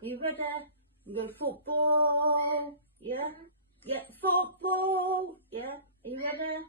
You ready? You go football. Yeah. Yeah. Football. Yeah. Are you ready?